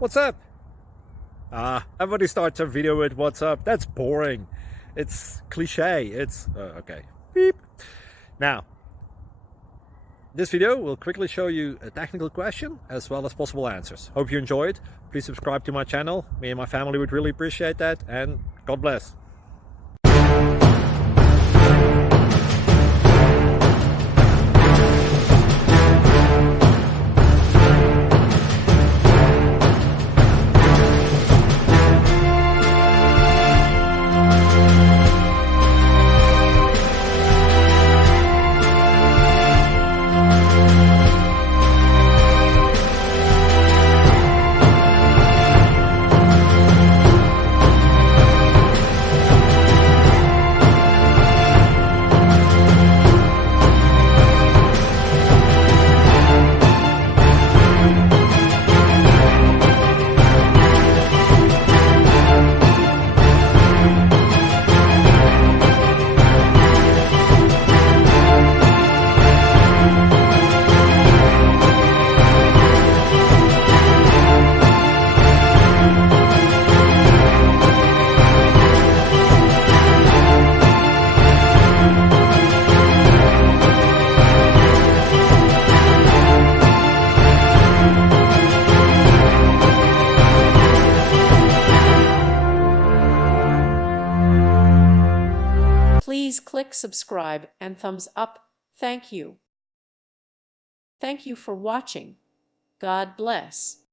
What's up? Everybody starts a video with what's up. That's boring. It's cliche. It's okay. Beep. Now, this video will quickly show you a technical question as well as possible answers. Hope you enjoyed. Please subscribe to my channel. Me and my family would really appreciate that. And God bless. Please click subscribe and thumbs up. Thank you. Thank you for watching. God bless.